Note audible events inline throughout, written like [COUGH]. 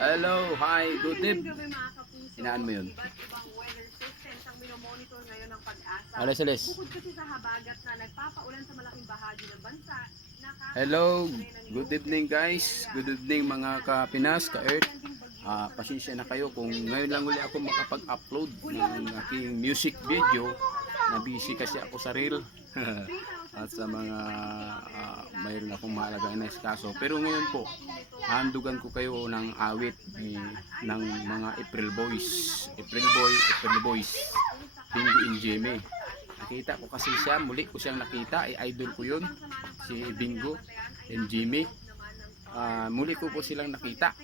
Hello, hi, good evening. Hinaan mo yun. Bansa, nakaka- Hello, good evening guys. Good evening mga ka-Pinas, ka-Earth. Ah, pasensya na kayo kung ngayon lang uli ako makapag-upload ng aking music video. Na busy kasi ako sa reel. At sa mga ah, mayroon akong mahalaga na eskaso. Pero ngayon po, handugan ko kayo ng awit eh, ng mga April Boys. April Boy, April Boys. Bingo in Jimmy. Nakita ko kasi siya, muli ko siyang nakita, ay idol ko yun, si Bingo and Jimmy. Ah, muli ko po silang nakita.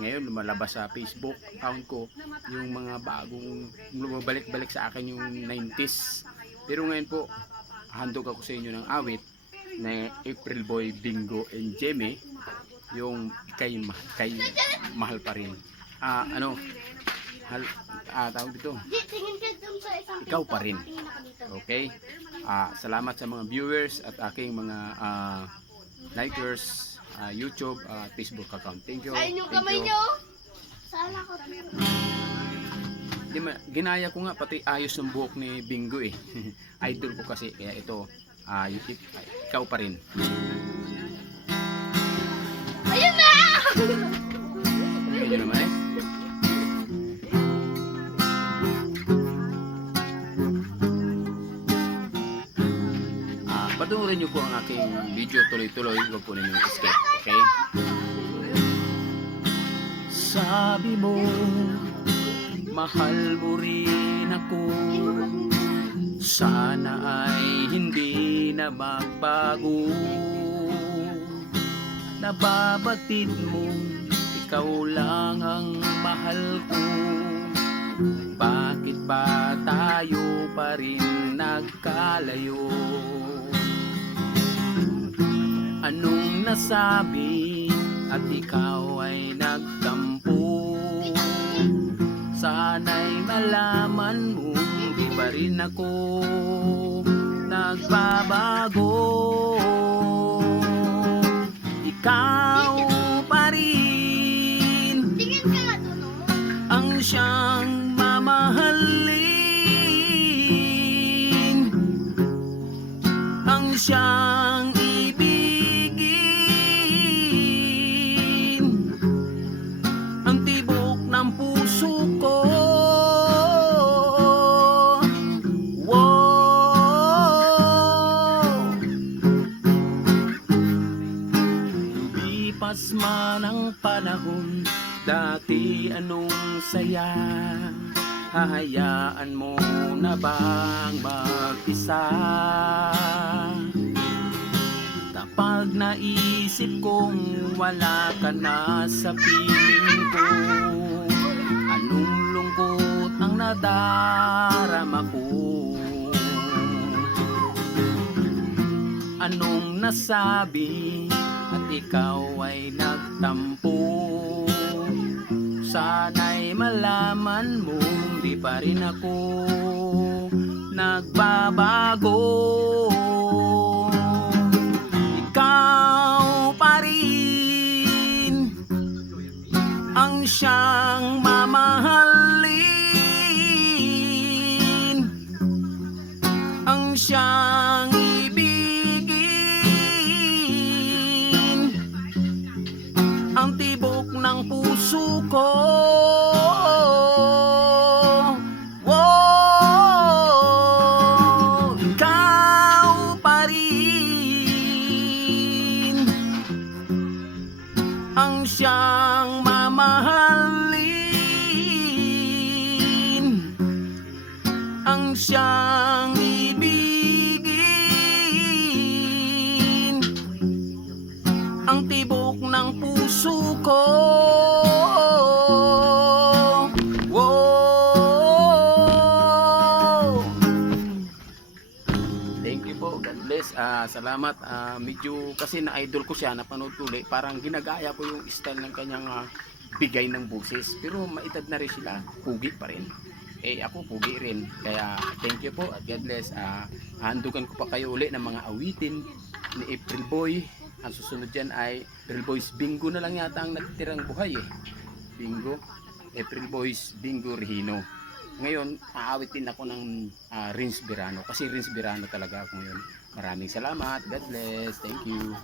Ngayon lumalabas sa Facebook account ko yung mga bagong lumabalik-balik sa akin yung 90s. Pero ngayon po, handog ako sa inyo ng awit na April Boy, Bingo and Jimmy yung kay, kay mahal pa rin. Ah, ano, hal, ah, tawag dito, Ikaw pa rin. Okay? Ah, salamat sa mga viewers at aking mga ah, likers, ah, YouTube, ah, Facebook account. Thank you. Thank kamay you. nyo. Sala ko. Di ma, ginaya ko nga pati ayos ng buhok ni Bingo eh. [LAUGHS] Idol ko kasi kaya ito ah, y- y- ikaw pa rin. Ayun na! Ayun naman eh. Ah, patungurin niyo po ang aking video tuloy-tuloy, huwag po ninyo escape, okay? Sabi mo, mahal mo rin ako. Sana ay hindi na magbago. Nababatid mo, ikaw lang ang mahal ko. Bakit ba tayo pa rin nagkalayo? Anong nasabi at ikaw ay nagtampo ako. Nagbabago Lumipas man ang panahon Dati anong saya. Hahayaan mo na bang mag-isa? Kapag naisip kong wala ka na sa piling ko. Anong lungkot ang nadarama ko? Anong nasabi at ikaw ay nagtampo. Sana'y malaman mo di pa rin ako nagbabago. Ikaw pa rin ang siyang ang siyang mamahalin. Ang siyang Ah, salamat. Ah, medyo kasi na-idol ko siya, napanood ulit. Parang ginagaya ko yung style ng kanyang ah, bigay ng boses. Pero maedad na rin sila, pugi pa rin. Eh ako pugi rin. Kaya thank you po at God bless. Ah, handugan ko pa kayo uli ng mga awitin ni April Boy. Ang susunod dyan ay April Boys Bingo na lang yata ang natitirang buhay eh. Bingo. April Boys Bingo Regino. Ngayon, aawitin ako ng uh, Rins Birano kasi Rins Birano talaga ako ngayon. Maraming salamat. God bless. Thank you.